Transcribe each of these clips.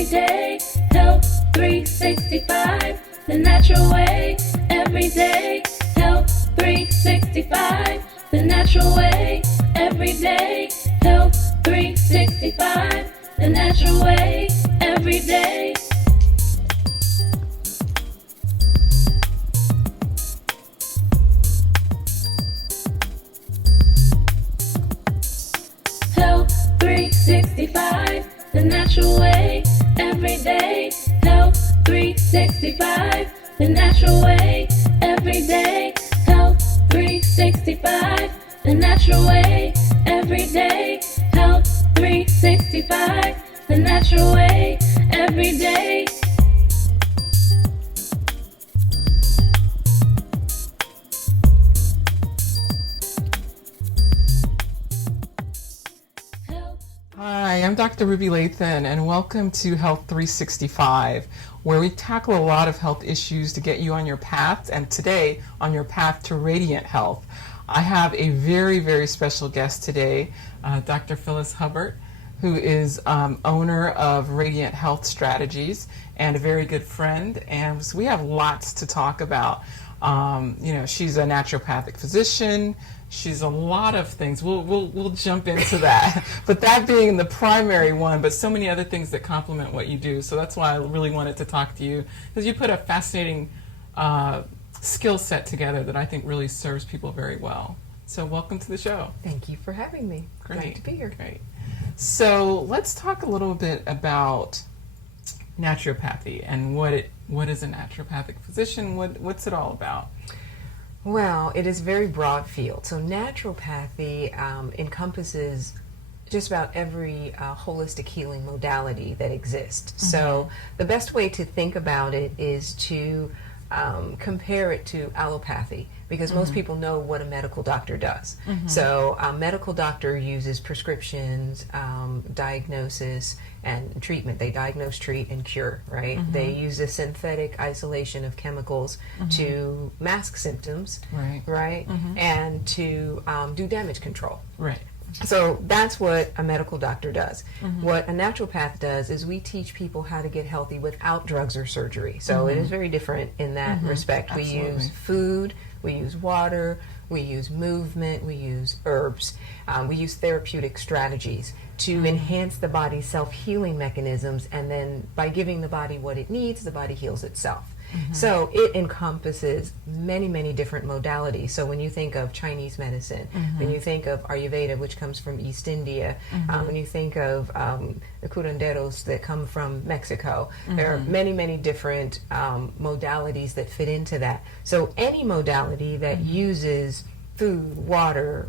every day. Health 365, the natural way. Every day. Health 365, the natural way. Every day. Health 365, the natural way. Every day. Health 365, the natural way. Every day. Health 365, the natural way. Every day. Health 365, the natural way. Every day. Health 365, the natural way. Every day. Hi, I'm Dr. Ruby Lathon, and welcome to Health 365, where we tackle a lot of health issues to get you on your path, and today on your path to radiant health. I have a very, very special guest today, Dr. Phyllis Hubbard, who is owner of Radiant Health Strategies and a very good friend, and so we have lots to talk about. She's a naturopathic physician. She's a lot of things. We'll jump into that. But that being the primary one, but so many other things that complement what you do. So that's why I really wanted to talk to you, because you put a fascinating skill set together that I think really serves people very well. So welcome to the show. Thank you for having me. Great. Glad to be here. Great. So let's talk a little bit about naturopathy and what is a naturopathic physician? What's it all about? Well, it is a very broad field. So naturopathy encompasses just about every holistic healing modality that exists. Mm-hmm. So the best way to think about it is to compare it to allopathy, because most people know what a medical doctor does. So a medical doctor uses prescriptions, diagnosis, and treatment. They diagnose, treat, and cure, right? They use a synthetic isolation of chemicals to mask symptoms, right? And to do damage control. Right. So that's what a medical doctor does. What a naturopath does is we teach people how to get healthy without drugs or surgery. So it is very different in that respect. Absolutely. We use food, we use water, we use movement, we use herbs, we use therapeutic strategies to enhance the body's self-healing mechanisms, and then by giving the body what it needs, the body heals itself. So it encompasses many, many different modalities. So when you think of Chinese medicine, when you think of Ayurveda, which comes from East India, when you think of the curanderos that come from Mexico, there are many, many different modalities that fit into that. So any modality that uses food, water,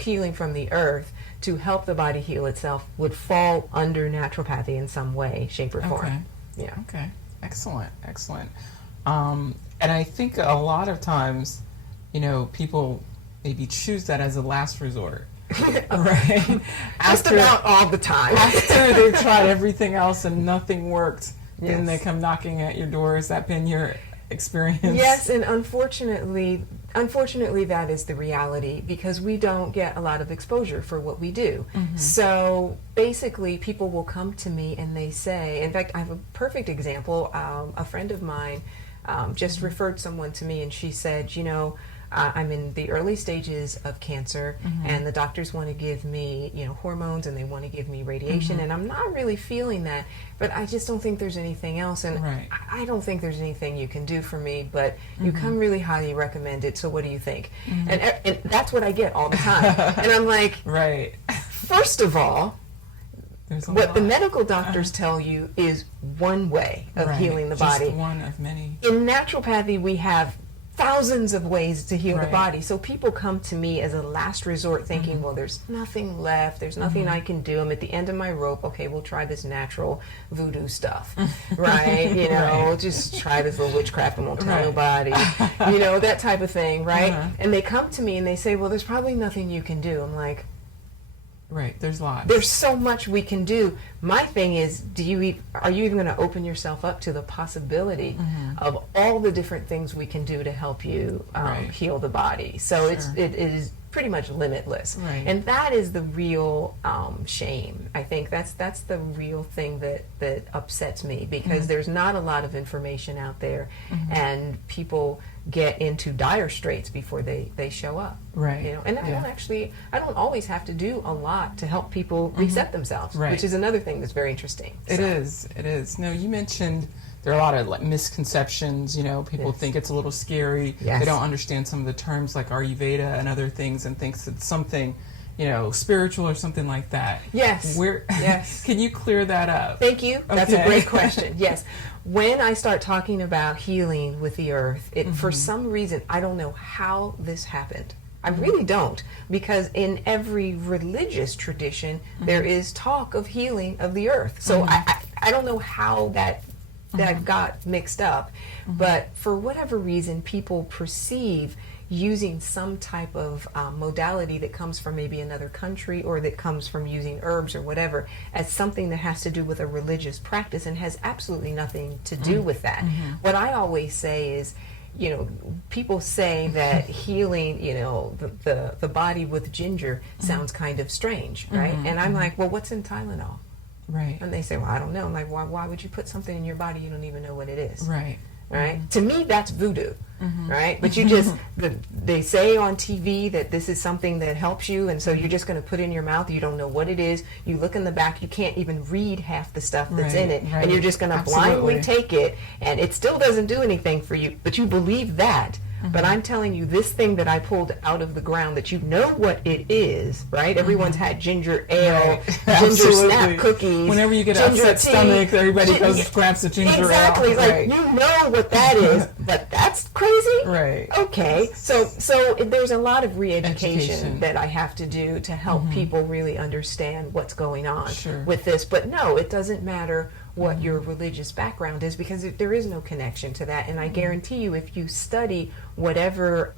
healing from the earth to help the body heal itself would fall under naturopathy in some way, shape, or form. Okay. Yeah. Okay. Excellent. And I think a lot of times, people maybe choose that as a last resort. Right? Just about all the time. After they've tried everything else and nothing worked, then Yes. they come knocking at your door. Has that been your experience? Yes, and unfortunately that is the reality, because we don't get a lot of exposure for what we do. So basically people will come to me and they say, in fact, I have a perfect example. A friend of mine just referred someone to me, and she said, I'm in the early stages of cancer, and the doctors want to give me, hormones, and they want to give me radiation, and I'm not really feeling that, but I just don't think there's anything else, and I don't think there's anything you can do for me, but you come really highly recommended, so what do you think? And that's what I get all the time. And I'm like, first of all, what the medical doctors tell you is one way of healing the body. Just one of many. In naturopathy, we have thousands of ways to heal the body. So people come to me as a last resort thinking, well, there's nothing left. There's nothing I can do. I'm at the end of my rope. Okay, we'll try this natural voodoo stuff, right? We'll just try this little witchcraft and won't tell nobody, that type of thing, right? And they come to me and they say, well, there's probably nothing you can do. I'm like, there's lots. There's so much we can do. My thing is, are you even going to open yourself up to the possibility of all the different things we can do to help you heal the body? So it is pretty much limitless. Right. And that is the real shame. I think that's the real thing that upsets me, because there's not a lot of information out there, and people get into dire straits before they show up. Right. You know, and I don't always have to do a lot to help people reset themselves, which is another thing that's very interesting. It is. No, you mentioned there are a lot of like misconceptions. You know, people think it's a little scary. Yes. They don't understand some of the terms like Ayurveda and other things, and thinks it's something, you know, spiritual or something like that. Yes. Yes. Can you clear that up? Thank you. That's a great question. Yes. When I start talking about healing with the earth, for some reason, I don't know how this happened. I really don't, because in every religious tradition, there is talk of healing of the earth. So I don't know how that got mixed up, but for whatever reason, people perceive using some type of modality that comes from maybe another country, or that comes from using herbs or whatever, as something that has to do with a religious practice, and has absolutely nothing to do with that. What I always say is, you know, people say that healing, you know, the body with ginger sounds kind of strange, right? And I'm like, well, what's in Tylenol? Right. And they say, well, I don't know. I'm like, why would you put something in your body you don't even know what it is? Right. Right? To me, that's voodoo, right? But you just, they say on TV that this is something that helps you, and so you're just going to put it in your mouth. You don't know what it is. You look in the back, you can't even read half the stuff that's in it, and you're just going to blindly take it, and it still doesn't do anything for you, but you believe that. But I'm telling you, this thing that I pulled out of the ground, that you know what it is, right? Everyone's had ginger ale, ginger snap cookies. Whenever you get an upset stomach, everybody goes grabs the ginger exactly. ale. Like, you know what that is, but that's crazy? Right. Okay. So there's a lot of re-education that I have to do to help people really understand what's going on with this. But no, it doesn't matter what your religious background is, because there is no connection to that. And I guarantee you, if you study whatever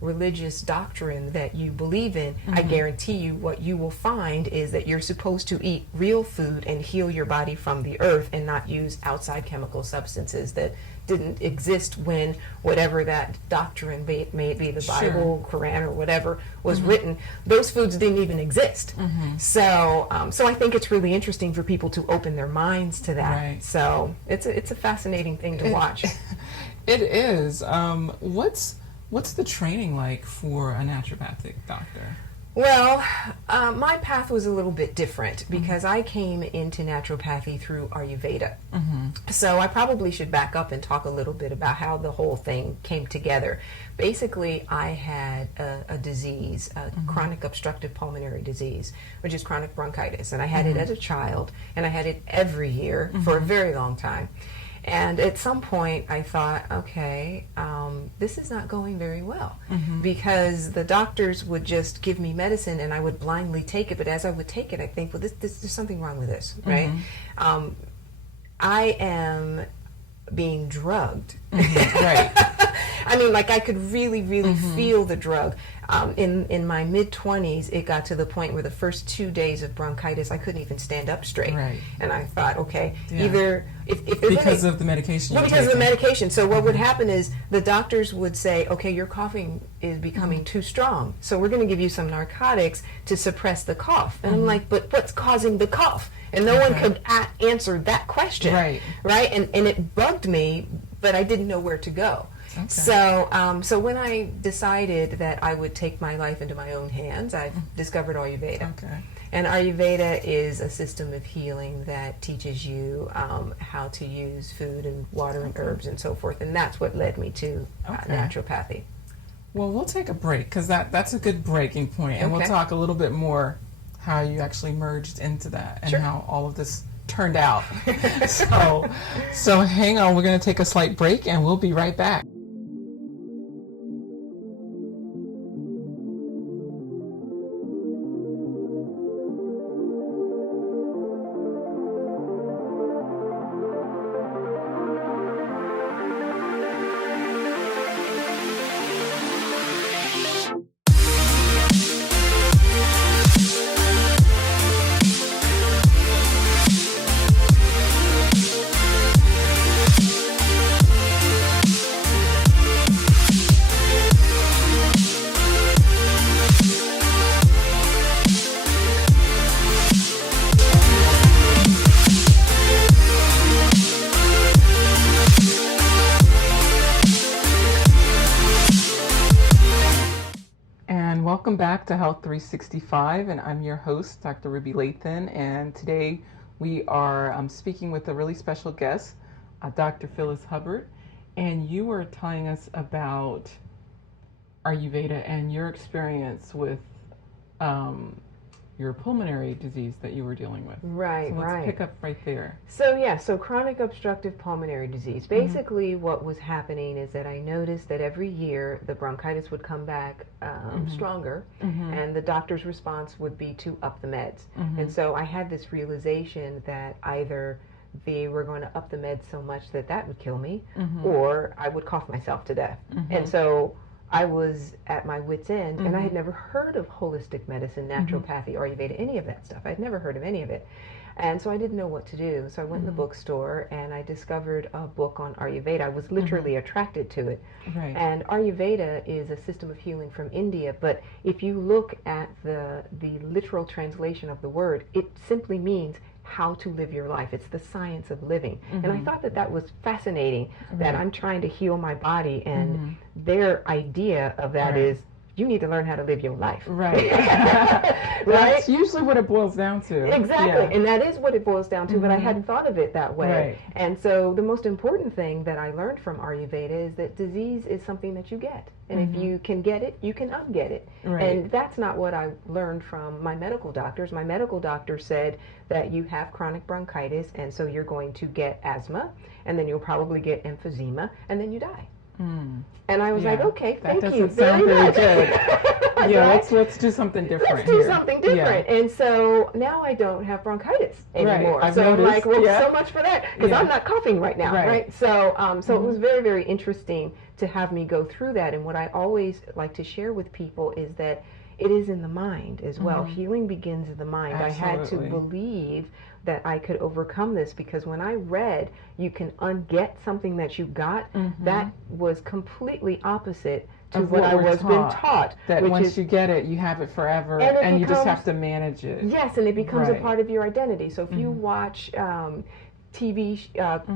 religious doctrine that you believe in, I guarantee you what you will find is that you're supposed to eat real food and heal your body from the earth, and not use outside chemical substances that didn't exist when whatever that doctrine may be, the Bible, Quran, or whatever was written. Those foods didn't even exist. So I think it's really interesting for people to open their minds to that. Right. So it's a fascinating thing to watch. It is. What's the training like for a naturopathic doctor? Well, my path was a little bit different, because I came into naturopathy through Ayurveda. So I probably should back up and talk a little bit about how the whole thing came together. Basically, I had a disease, a chronic obstructive pulmonary disease, which is chronic bronchitis. And I had it as a child, and I had it every year for a very long time. And at some point, I thought, okay, this is not going very well, because the doctors would just give me medicine, and I would blindly take it. But as I would take it, I think, well, there's something wrong with this, right? I am being drugged. Right. I mean, like, I could really, really feel the drug. In my mid-20s, it got to the point where the first 2 days of bronchitis, I couldn't even stand up straight. Right. And I thought, okay, either if because of the medication. Well, because of the medication. So what would happen is the doctors would say, okay, your coughing is becoming too strong, so we're going to give you some narcotics to suppress the cough. And I'm like, but what's causing the cough? And no one could answer that question. Right. Right? And it bugged me, but I didn't know where to go. Okay. So when I decided that I would take my life into my own hands, I discovered Ayurveda. Okay. And Ayurveda is a system of healing that teaches you how to use food and water and herbs and so forth. And that's what led me to naturopathy. Well, we'll take a break, because that's a good breaking point, and we'll talk a little bit more how you actually merged into that and how all of this turned out. So hang on, we're going to take a slight break, and we'll be right back. Welcome back to Health 365, and I'm your host, Dr. Ruby Lathon, and today we are speaking with a really special guest, Dr. Phyllis Hubbard, and you were telling us about Ayurveda and your experience with your pulmonary disease that you were dealing with. Right, so let's right. pick up right there. So chronic obstructive pulmonary disease. Basically, what was happening is that I noticed that every year the bronchitis would come back stronger, and the doctor's response would be to up the meds. And so I had this realization that either they were going to up the meds so much that that would kill me, or I would cough myself to death. And so I was at my wit's end, and I had never heard of holistic medicine, naturopathy, Ayurveda, any of that stuff. I'd never heard of any of it. And so I didn't know what to do. So I went in the bookstore, and I discovered a book on Ayurveda. I was literally attracted to it. Right. And Ayurveda is a system of healing from India, but if you look at the literal translation of the word, it simply means how to live your life. It's the science of living. And I thought that that was fascinating, that I'm trying to heal my body, and their idea of that is you need to learn how to live your life. Right. Right? That's usually what it boils down to. Exactly. Yeah. And that is what it boils down to, but I hadn't thought of it that way. Right. And so the most important thing that I learned from Ayurveda is that disease is something that you get. And if you can get it, you can unget it. Right. And that's not what I learned from my medical doctors. My medical doctor said that you have chronic bronchitis, and so you're going to get asthma, and then you'll probably get emphysema, and then you die. And I was like, okay, thank you That doesn't sound very very much. good. Yeah, Right? let's do something different. Let's do here. something different. And so now I don't have bronchitis anymore. I've so I'm noticed, like, well, so much for that, because I'm not coughing right now, right? So, so it was very, very interesting to have me go through that. And what I always like to share with people is that it is in the mind as well. Healing begins in the mind. Absolutely. I had to believe that I could overcome this, because when I read you can unget something that you got, that was completely opposite to what I was been taught. That which once is, you get it, you have it forever, And it and you just becomes- have to manage it. yes, and it becomes Right. a part of your identity. So if you watch TV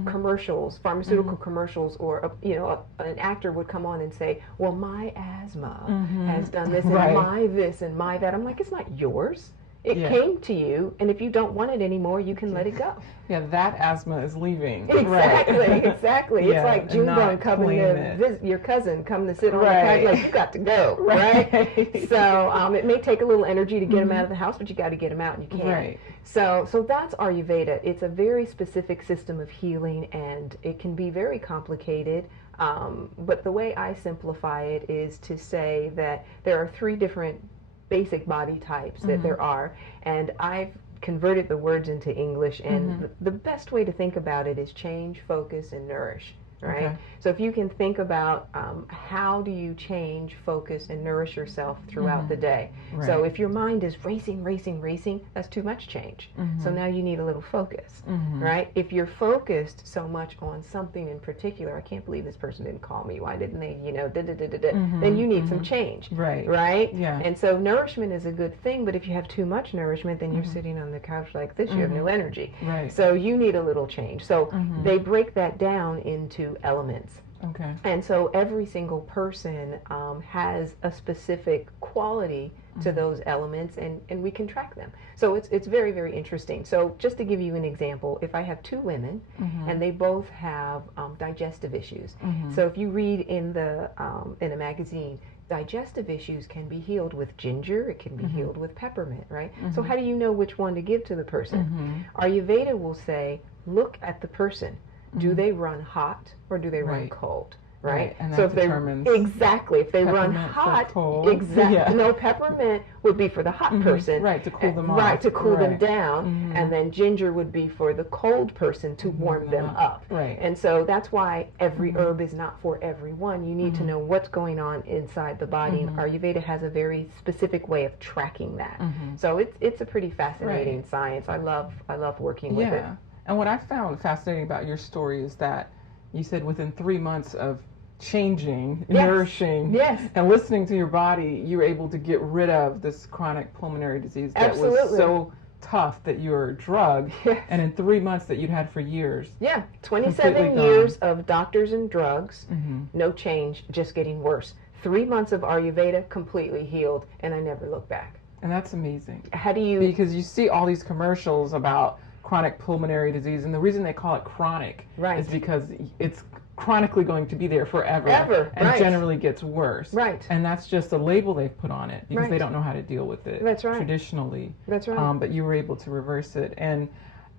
commercials, pharmaceutical commercials, or an actor would come on and say, well, my asthma has done this, and my this and my that. I'm like, it's not yours. It came to you, and if you don't want it anymore, you can let it go. Yeah, that asthma is leaving. Exactly, Right. exactly. Yeah, It's like and June not bone coming claim to it. visit your cousin, come to sit on the Right. couch, like, you got to go, right? So it may take a little energy to get them out of the house, but you got to get them out, and you can. Right. So that's Ayurveda. It's a very specific system of healing, and it can be very complicated. But the way I simplify it is to say that there are 3 different basic body types that there are, and I've converted the words into English, and the best way to think about it is change, focus, and nourish. Right? Okay. So if you can think about how do you change, focus, and nourish yourself throughout the day. Right. So if your mind is racing, that's too much change. So now you need a little focus, right? If you're focused so much on something in particular, I can't believe this person didn't call me, why didn't they, then you need some change, Right. right? Yeah. And so nourishment is a good thing, but if you have too much nourishment, then you're sitting on the couch like this, you have no energy. Right. So you need a little change. So they break that down into elements. Okay. And so every single person has a specific quality to those elements, and we can track them. So it's very, very interesting. So just to give you an example, if I have 2 women and they both have digestive issues. So if you read in a magazine, digestive issues can be healed with ginger, it can be healed with peppermint, right? So how do you know which one to give to the person? Ayurveda will say, look at the person. Do they run hot or do they run cold? Right? And So that if they determines exactly if they run peppermint for hot, cold. exactly. Yeah. No, peppermint would be for the hot person, Right, to cool them off. Right, to cool them Right. down, and then ginger would be for the cold person to warm them up. Right. And so that's why every herb is not for everyone. You need to know what's going on inside the body, and Ayurveda has a very specific way of tracking that. So it's a pretty fascinating science. I love working with it. Yeah. And what I found fascinating about your story is that you said within 3 months of changing, nourishing, and listening to your body, you were able to get rid of this chronic pulmonary disease that was so tough that you were drugged, and in 3 months that you'd had for years. Yeah, 27 Completely years of doctors and drugs, no change, just getting worse. 3 months of Ayurveda, completely healed, and I never looked back. And that's amazing. How do you... Because you see all these commercials about chronic pulmonary disease, and the reason they call it chronic is because it's chronically going to be there forever. And generally gets worse. Right. And that's just a label they've put on it because they don't know how to deal with it. That's right. Traditionally. That's right. But you were able to reverse it. And,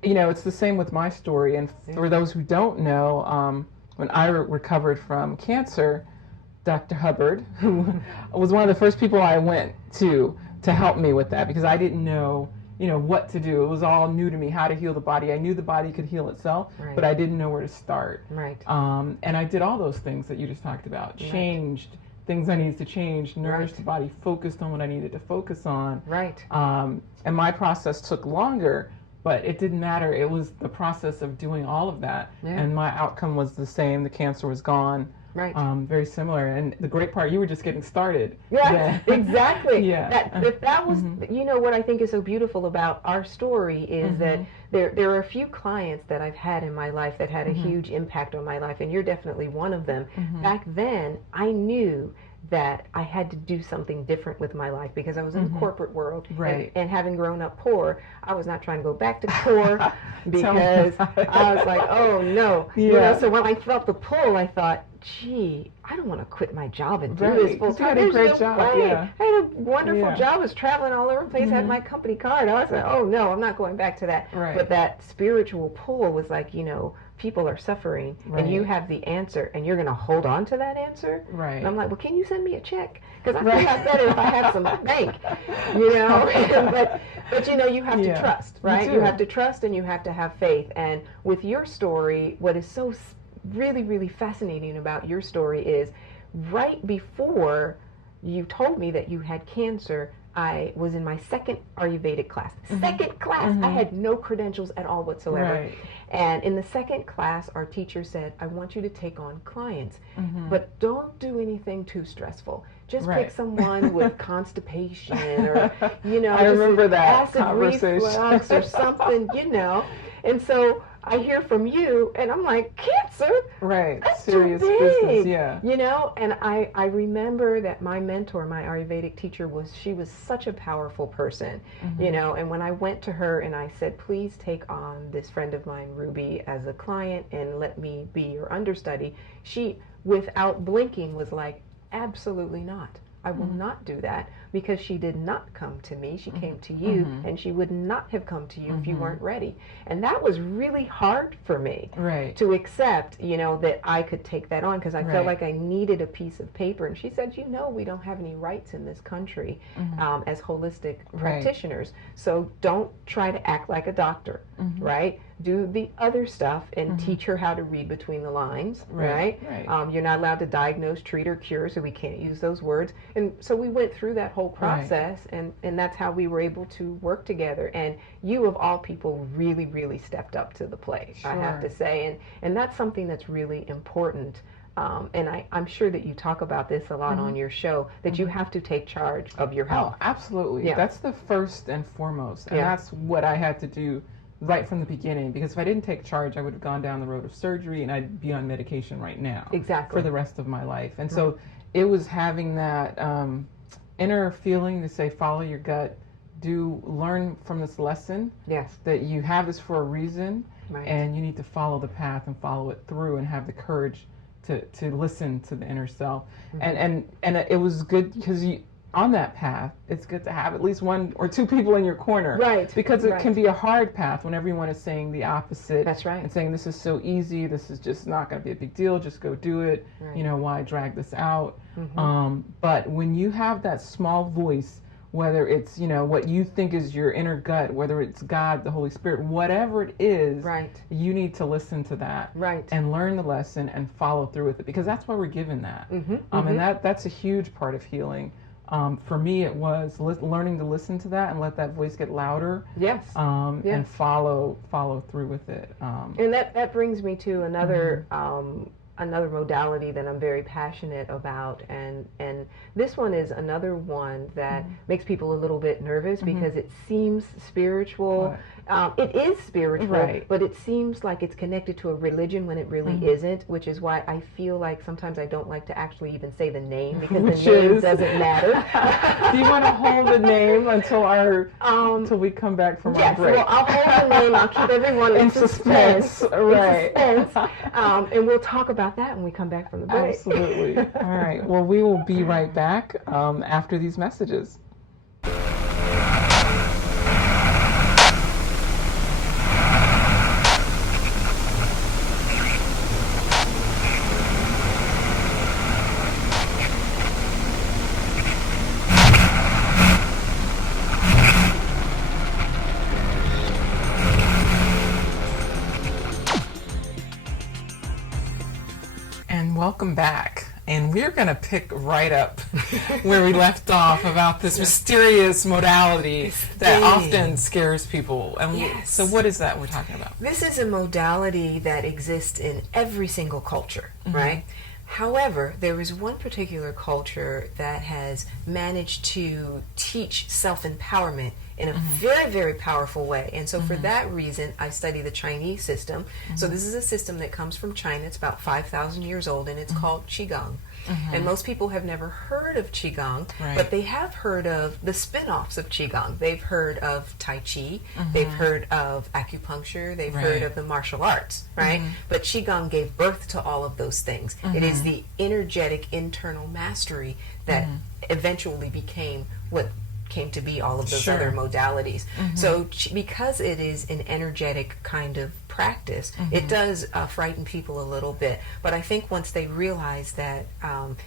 you know, it's the same with my story. And for those who don't know, when I recovered from cancer, Dr. Hubbard, who was one of the first people I went to help me with that, because I didn't know, you know, what to do. It was all new to me, how to heal the body. I knew the body could heal itself, but I didn't know where to start. Right. And I did all those things that you just talked about. Changed things I needed to change, nourished the body, focused on what I needed to focus on. Right. And my process took longer, but it didn't matter. It was the process of doing all of that. And my outcome was the same. The cancer was gone. Right. Very similar. And the great part, you were just getting started. Yeah, exactly. Yeah. That was, you know, what I think is so beautiful about our story is that there are a few clients that I've had in my life that had a huge impact on my life, and you're definitely one of them. Back then, I knew that I had to do something different with my life because I was in the corporate world. And having grown up poor, I was not trying to go back to poor because I was like, oh no. You know, so when I felt the pull, I thought, gee, I don't want to quit my job and do this full time. You had a great job. I had a wonderful job. I was traveling all over the place, had my company card. I was like, oh no, I'm not going back to that. But that spiritual pull was like, you know, people are suffering and you have the answer and you're going to hold on to that answer. And I'm like, well, can you send me a check? Because I feel like better if I have some bank, you know. but you know, you have to trust, right? You have to trust and you have to have faith. And with your story, what is so really, really fascinating about your story is right before you told me that you had cancer, I was in my second Ayurvedic class. Second class. I had no credentials at all whatsoever. And in the second class, our teacher said, I want you to take on clients, but don't do anything too stressful. Just pick someone with constipation or, you know, I remember that acid reflux or something, you know. And so I hear from you, and I'm like, cancer? That's serious too big. business, You know, and I remember that my mentor, my Ayurvedic teacher, she was such a powerful person, you know, and when I went to her and I said, please take on this friend of mine, Ruby, as a client and let me be your understudy, she, without blinking, was like, absolutely not. I will not do that, because she did not come to me. She came to you, and she would not have come to you if you weren't ready. And that was really hard for me to accept, you know, that I could take that on, because I felt like I needed a piece of paper. And she said, you know, we don't have any rights in this country as holistic practitioners. So don't try to act like a doctor, right? Do the other stuff and teach her how to read between the lines, right? You're not allowed to diagnose, treat, or cure, so we can't use those words. And so we went through that whole process, and that's how we were able to work together. And you, of all people, really, really stepped up to the plate, I have to say. And that's something that's really important. And I'm sure that you talk about this a lot on your show, that you have to take charge of your health. Oh, absolutely. That's the first and foremost. And that's what I had to do right from the beginning, because if I didn't take charge, I would have gone down the road of surgery and I'd be on medication right now for the rest of my life. And so it was having that inner feeling to say, follow your gut, learn from this lesson that you have this for a reason, and you need to follow the path and follow it through and have the courage to listen to the inner self. And it was good because on that path, it's good to have at least one or two people in your corner. Because it can be a hard path when everyone is saying the opposite. And saying this is so easy, this is just not going to be a big deal, just go do it. You know, why drag this out? But when you have that small voice, whether it's, you know, what you think is your inner gut, whether it's God, the Holy Spirit, whatever it is, you need to listen to that and learn the lesson and follow through with it, because that's why we're given that. And that's a huge part of healing. For me, it was learning to listen to that and let that voice get louder. And follow through with it. And that brings me to another another modality that I'm very passionate about, and this one is another one that makes people a little bit nervous because it seems spiritual. It is spiritual, but it seems like it's connected to a religion when it really isn't, which is why I feel like sometimes I don't like to actually even say the name, because the name doesn't matter. Do you want to hold the name until until we come back from our break? Well, I'll hold the name. I'll keep everyone in suspense. Right. And we'll talk about that when we come back from the break. Absolutely. All right. Well, we will be right back after these messages. Welcome back, and we're going to pick right up where we left off about this mysterious modality that often scares people. And so what is that we're talking about? This is a modality that exists in every single culture, right? However, there is one particular culture that has managed to teach self-empowerment in a very, very powerful way. And so for that reason, I study the Chinese system. So this is a system that comes from China. It's about 5,000 years old, and it's called Qigong. And most people have never heard of Qigong, but they have heard of the spin-offs of Qigong. They've heard of Tai Chi, they've heard of acupuncture, they've heard of the martial arts, right? But Qigong gave birth to all of those things. It is the energetic internal mastery that eventually became what came to be all of those other modalities. So because it is an energetic kind of practice, it does frighten people a little bit. But I think once they realize that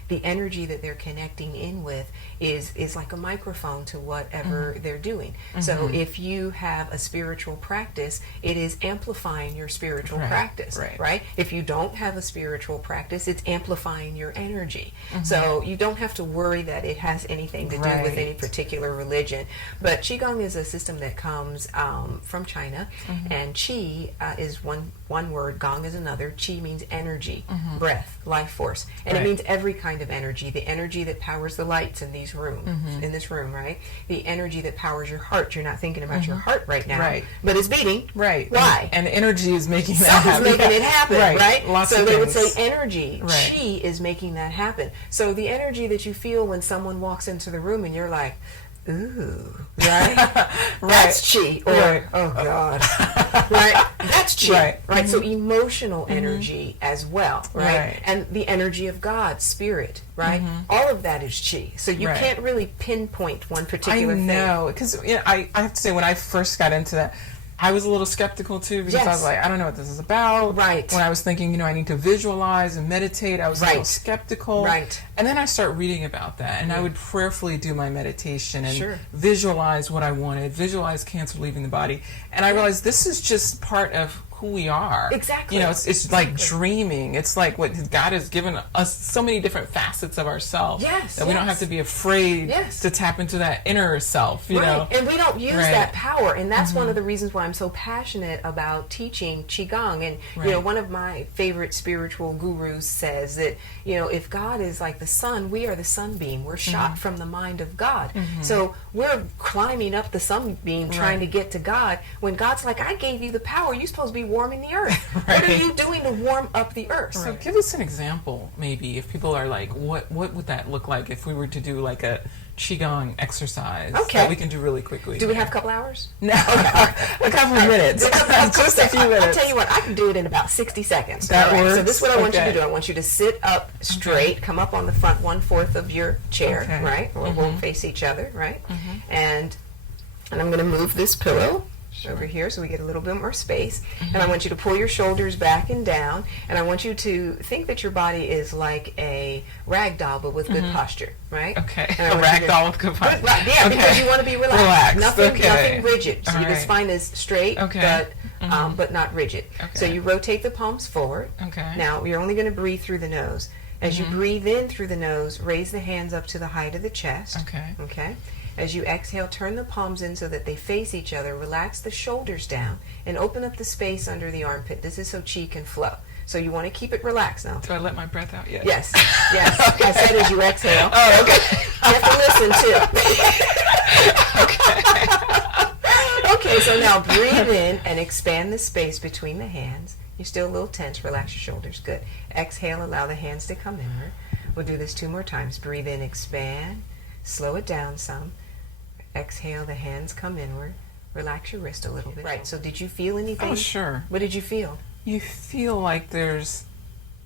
the energy that they're connecting in with is like a microphone to whatever they're doing. So if you have a spiritual practice, it is amplifying your spiritual practice, right? If you don't have a spiritual practice, it's amplifying your energy. So you don't have to worry that it has anything to do with any particular religion. But Qigong is a system that comes from China, and Qi is one word, Gong is another. Qi means energy, breath, life force, and it means every kind of energy. The energy that powers the lights in these rooms, in this room, right? The energy that powers your heart. You're not thinking about your heart right now, but it's beating. Why? And energy is making that happen. Something's making it happen, right? Lots so of they things. would say energy. Qi is making that happen. So the energy that you feel when someone walks into the room and you're like, ooh, right? That's Qi. Or, oh God. Right? That's Qi. Right? So emotional energy as well, right? And the energy of God, spirit, right? All of that is Qi. So you can't really pinpoint one particular thing. I know, because I have to say, when I first got into that, I was a little skeptical too, because I was like, I don't know what this is about. When I was thinking, I need to visualize and meditate, I was a little skeptical. And then I start reading about that, and I would prayerfully do my meditation and visualize what I wanted, visualize cancer leaving the body. And I realized this is just part of who we are. Exactly. It's like dreaming. It's like what God has given us, so many different facets of ourselves that we don't have to be afraid to tap into that inner self. You know, and we don't use that power, and that's one of the reasons why I'm so passionate about teaching Qigong. And one of my favorite spiritual gurus says that if God is like the sun, we are the sunbeam. We're shot from the mind of God. So we're climbing up the sunbeam trying to get to God. When God's like, I gave you the power. You're supposed to be warming the earth. What are you doing to warm up the earth? So give us an example, maybe, if people are like, what would that look like if we were to do like a Qigong exercise that we can do really quickly? Do we have a couple hours? No, a couple of minutes. Just a few minutes. I'll tell you what, I can do it in about 60 seconds. That works. So this is what I want you to do. I want you to sit up straight, come up on the front 1/4 of your chair, right? We'll face each other, right? And I'm going to move this pillow over here so we get a little bit more space. And I want you to pull your shoulders back and down, and I want you to think that your body is like a rag doll but with good posture, right? Okay. A rag doll with good posture. Because you want to be relaxed. Nothing rigid. So your right. spine is straight but not rigid. So you rotate the palms forward. Now you're only going to breathe through the nose. As you breathe in through the nose, raise the hands up to the height of the chest. Okay. As you exhale, turn the palms in so that they face each other. Relax the shoulders down and open up the space under the armpit. This is so chi can flow. So you want to keep it relaxed now. Do I let my breath out yet? Yes, yes. I said as you exhale. Oh, okay. You have to listen too. Okay, so now breathe in and expand the space between the hands. You're still a little tense. Relax your shoulders. Good. Exhale, allow the hands to come inward. We'll do this 2 more times. Breathe in, expand. Slow it down some. Exhale, the hands come inward. Relax your wrist a little bit. Right, so did you feel anything? Oh, sure. What did you feel? You feel like there's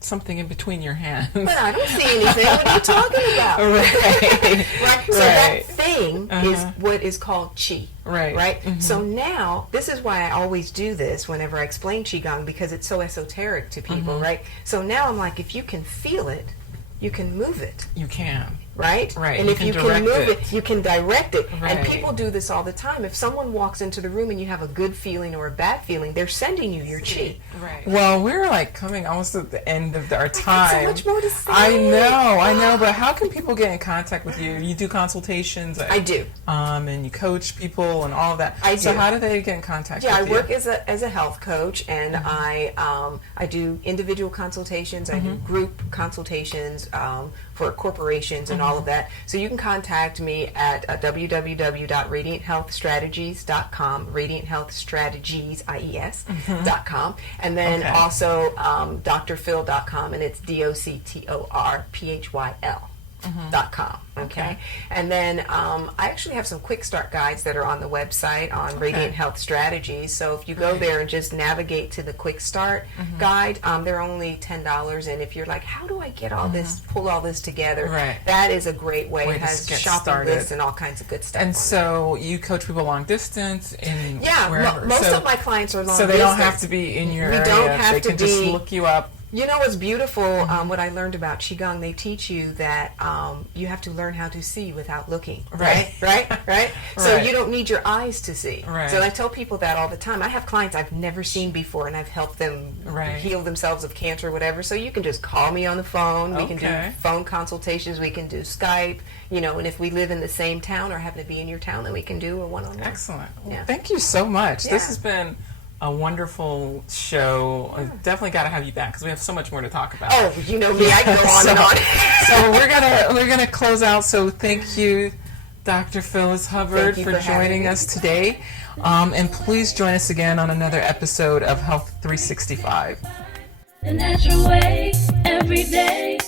something in between your hands. But I don't see anything. What are you talking about? Right. Right. So that thing is what is called chi. Right. Right? So now, this is why I always do this whenever I explain Qigong, because it's so esoteric to people, right? So now I'm like, if you can feel it, you can move it. You can. Right? Right. And if you can move it, you can direct it. Right. And people do this all the time. If someone walks into the room and you have a good feeling or a bad feeling, they're sending you your chi. Right. Well, we're like coming almost at the end of our time. So much more to say. I know, but how can people get in contact with you? You do consultations. I do. And you coach people and all of that. I do. So how do they get in contact with you? Yeah, I work as a health coach, and I do individual consultations. I do group consultations for corporations and all of that. So you can contact me at www.radianthealthstrategies.com, radianthealthstrategies.com, and then also drphyl.com, and it's DOCTORPHYL.com. Okay. And then I actually have some quick start guides that are on the website on Radiant Health Strategies. So if you go there and just navigate to the quick start guide, they're only $10. And if you're like, how do I get all this, pull all this together? Right. That is a great way. It to has get shopping started. lists and all kinds of good stuff. And so you coach people long distance in wherever. Most of my clients are long so they distance. don't have to be in your area. Don't have they to can be, just look you up. You know what's beautiful, what I learned about Qigong, they teach you that you have to learn how to see without looking. Right? So you don't need your eyes to see. Right. So I tell people that all the time. I have clients I've never seen before, and I've helped them heal themselves of cancer or whatever. So you can just call me on the phone. We can do phone consultations. We can do Skype. You know, and if we live in the same town or happen to be in your town, then we can do a one-on-one. Excellent. Well, Yeah. thank you so much. Yeah. This has been a wonderful show. I definitely got to have you back because we have so much more to talk about. Oh, you know me, I go on and on. So we're gonna close out. So thank you, Dr. Phyllis Hubbard, for joining us today. And please join us again on another episode of Health 365. The natural way, every day.